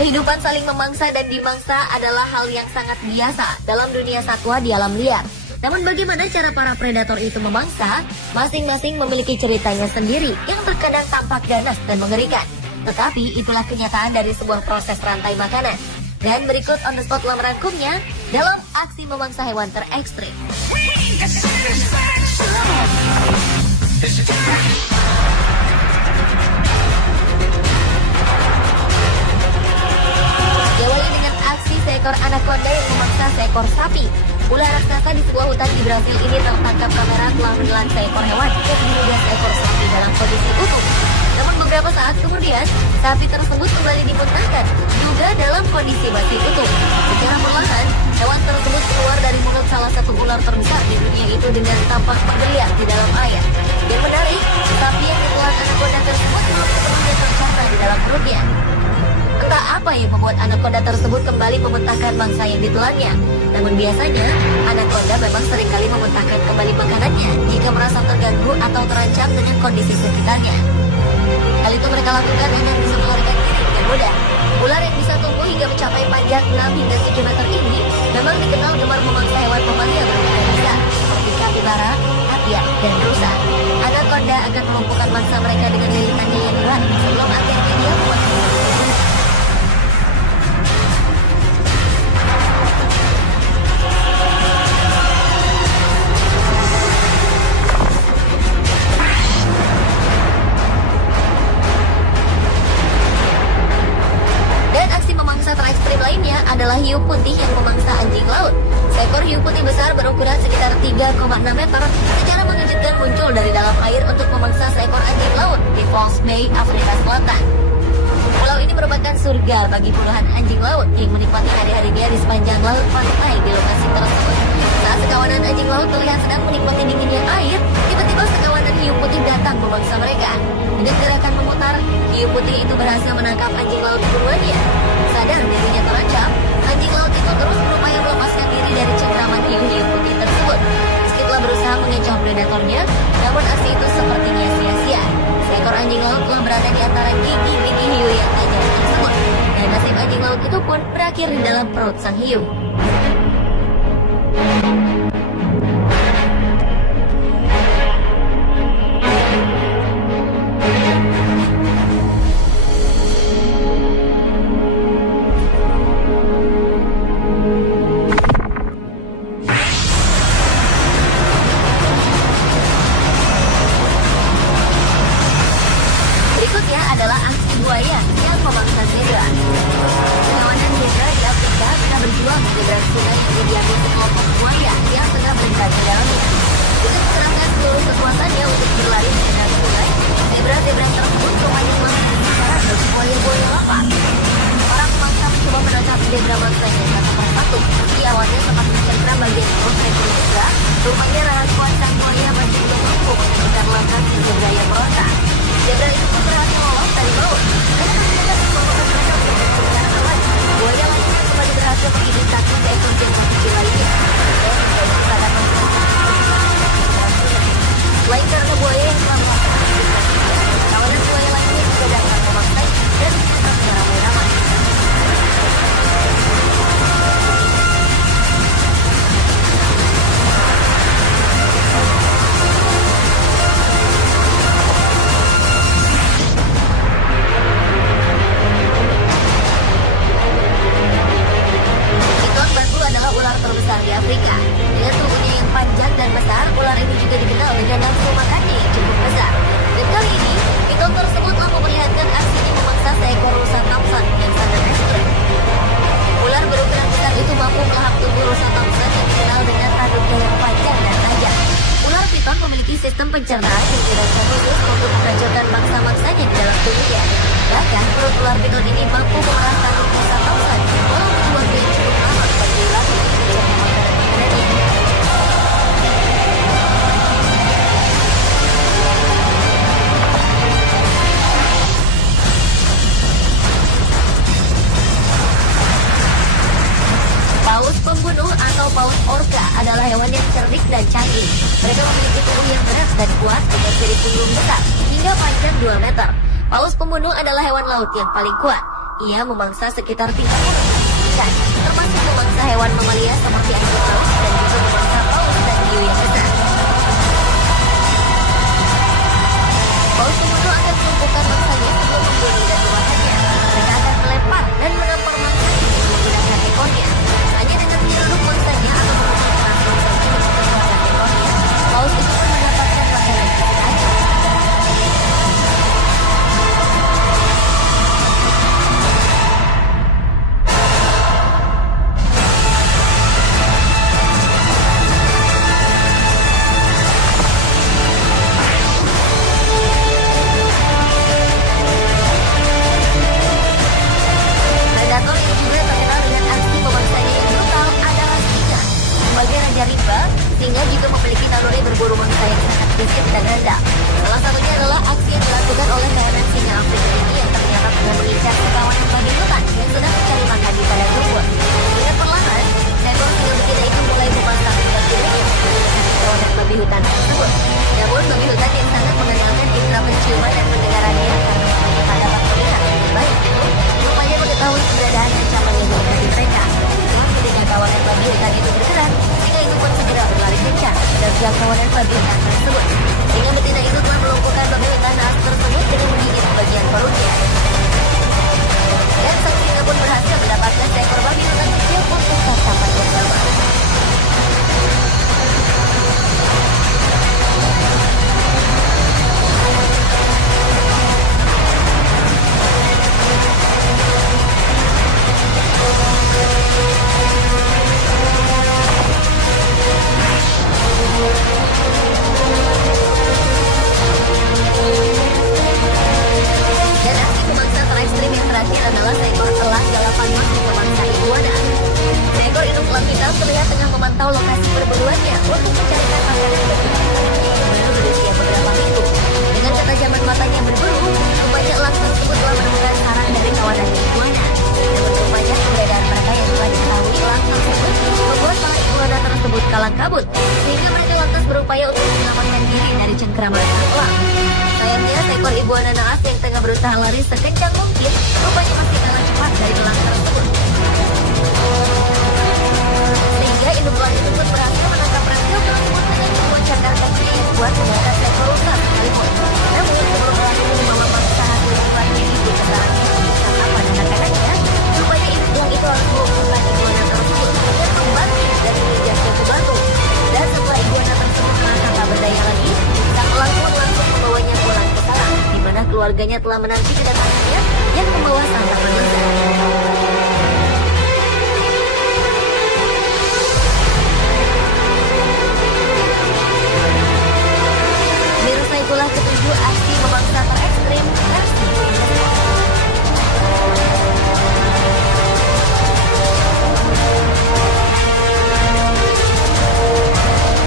Kehidupan saling memangsa dan dimangsa adalah hal yang sangat biasa dalam dunia satwa di alam liar. Namun bagaimana cara para predator itu memangsa? Masing-masing memiliki ceritanya sendiri yang terkadang tampak ganas dan mengerikan. Tetapi itulah kenyataan dari sebuah proses rantai makanan. Dan berikut on the spot telah merangkumnya dalam aksi memangsa hewan terekstrim. Diawali dengan aksi seekor anaconda yang memangsa seekor sapi. Ular raksasa di sebuah hutan di Brasil ini tertangkap kamera telah menelan seekor hewan yang diduga seekor sapi dalam kondisi utuh. Namun beberapa saat kemudian, sapi tersebut kembali dimuntahkan, juga dalam kondisi masih utuh. Secara perlahan, hewan tersebut keluar dari mulut salah satu ular terbesar di dunia itu dengan tampak berliat di dalam air. Yang menarik, sapi yang ditelan anaconda tersebut belum sepenuhnya tercapai di dalam perutnya. Entah apa yang membuat anaconda tersebut kembali memuntahkan mangsa yang ditelannya. Namun biasanya, anaconda memang seringkali memuntahkan kembali makanannya jika merasa terganggu atau terancam dengan kondisi sekitarnya. Hal itu mereka lakukan agar bisa melarikan diri dengan mudah. Ular yang bisa tumbuh hingga mencapai panjang 6 hingga 7 meter ini memang dikenal gemar memangsa hewan mamalia berukuran besar seperti kapibara, tapir, dan rusa. Anaconda akan melumpuhkan mangsa mereka dengan lilitannya yang berat sebelum akhirnya dia membuat. Terekstrim lainnya adalah hiu putih yang memangsa anjing laut. Seekor hiu putih besar berukuran sekitar 3,6 meter secara mengejutkan muncul dari dalam air untuk memangsa seekor anjing laut di False Bay, Afrika Selatan. Pulau ini merupakan surga bagi puluhan anjing laut yang menikmati hari-harinya di sepanjang laut pantai di lokasi tersebut. Saat sekawanan anjing laut terlihat sedang menikmati dinginnya air, tiba-tiba sekawanan hiu putih datang memangsa mereka. Dengan gerakan memutar, hiu putih itu berhasil menangkap anjing laut buruannya. Sadar dirinya terancam, anjing laut itu terus berupaya melepaskan diri dari cengkraman hiu-hiu putih tersebut. Meski telah berusaha mengecoh predatornya, namun aksi itu sepertinya sia-sia. Seekor anjing laut telah berada di antara gigi-gigi hiu yang tajam tersebut. Dan nasib anjing laut itu pun berakhir di dalam perut sang hiu. Berikutnya adalah aksi buaya yang memangsa zebra. Kawanan zebra di Afrika tengah berjuang menyeberang sungai yang didiami sekelompok buaya yang tengah berlari di dalamnya. Dengan mengerahkan seluruh kekuatannya untuk berlari di tengah sungai, zebra-zebra tersebut rupanya mampu mendarat dari buaya-buaya lapar. Para pemangsa mencoba menangkap zebra mangsanya satu persatu. Meski awalnya sempat mencengkram bagian perut rekor zebra, rupanya rahang kuat sang buaya masih belum mampu menghentikan langkah si zebra yang meronta. Zebra itu pun berhasil lolos dari laut. Mereka tidak membawa mereka untuk secara aman. Buaya lainnya kembali berhasil menggigit kaki seekor zebra kecil lainnya. Dan menjadi pada selain karena buaya yang telah melakukan aktivitasnya, kawanan buaya lainnya juga datang memakai dan menyerang beramai-ramai. Ular terbesar di Afrika. Dengan tubuhnya yang panjang dan besar, ular ini juga dikenal dengan nafsu makannya yang cukup besar. Dan kali ini, piton tersebut telah memperlihatkan aksinya memangsa seekor rusa Thompson yang sangat ekstrim. Ular berukuran besar itu mampu melahap tubuh rusa Thompson yang dikenal dengan tanduknya yang panjang dan tajam. Ular piton memiliki sistem pencernaan yang dirancang khusus untuk menghancurkan mangsa-mangsanya di dalam tubuhnya. Bahkan, perut ular piton ini mampu memeras tanduk rusa Thompson walau butuh waktu yang cukup lama bagi ular ini mencerna makanan-makanannya. Paus pembunuh atau paus orca adalah hewan yang cerdik dan canggih. Mereka memiliki tubuh yang berat dan kuat dengan sirip punggung besar hingga panjang 2 meter. Paus pembunuh adalah hewan laut yang paling kuat. Ia memangsa sekitar 30 ikan, termasuk memangsa hewan mamalia seperti anjing laut dan juga memangsa paus dan hiu yang besar. Paus komodo akan melumpuhkan mangsanya sebelum membunuh dan memakannya. Mereka akan melempar dan menampar mangsanya dengan menggunakan ekornya. Hanya dengan menyeruduk mangsanya atau menggunakan keras mangsanya dengan menggunakan ekornya, paus itu pun mendapatkan makanan kesukaannya. Predator yang juga terkenal dengan aksi memangsanya yang brutal adalah singa. Sebagai raja rimba, singa juga memiliki naluri berburu mangsa yang sangat gesit dan handal. Salah satunya adalah aksi yang dilakukan oleh kawanan singa Afrika ini yang ternyata tengah mengincar sekawanan babi hutan yang sedang mencari makan di padang rumput. Dengan perlahan, seekor singa betina itu mulai memasang hingga kulitnya menggunakan kawanan babi hutan tersebut. Namun babi hutan yang sangat mengandalkan indera penciuman dan pendengarannya karena hanya tak dapat melihat dengan baik itu, rupanya mengetahui keberadaan ancaman yang menghadapi mereka. Ketika kawanan babi hutan itu bergerak, singa itu pun segera berlari kencang menerjang kawanan babi hutan tersebut. Singa betina itu telah melumpuhkan babi hutan naas tersebut dengan menggigit bagian perutnya. Dan sang singa pun berhasil mendapatkan seekor babi hutan kecil untuk santapan bersama. Dan aksi pemangsa terekstrim yang terakhir adalah seekor elang Galapagos yang memangsa iguana. Seekor induk elang hitam terlihat tengah memantau lokasi perburuannya untuk mencarikan makanan bagi anak-anaknya yang baru berusia beberapa minggu. Dengan ketajaman matanya berburu, rupanya elang tersebut telah menemukan sarang dari kawanannya iguana. Namun rupanya keberadaan mereka yang telah diketahui elang tersebut membuat para iguana tersebut kalang kabut, sehingga mereka lantas berupaya untuk menyelamatkan diri dari cengkeraman elang. Sayangnya, seekor iguana naas yang tengah berusaha lari sekencang mungkin rupanya masih kalah cepat dari elang tersebut. Sehingga induk elang itu pun berhasil menangkap reptil tersebut dengan memuncakkan kakinya yang kuat mengangkat seekor ular sekalipun. Namun sebelum elang itu membawa mangsa hasil buruannya itu ke sarangnya untuk sarapan anak-anaknya, rupanya induk elang itu harus mengumpulkan iguana tersebut dan membalik dan menginjaknya ke batu. Dan setelah iguana tersebut merasa tak berdaya lagi, sang elang pun langsung membawanya pulang ke sarang, di mana keluarganya telah menanti kedatangannya yang membawa santapan lezat. Mirsa itulah ketujuh aksi memangsa terekstrim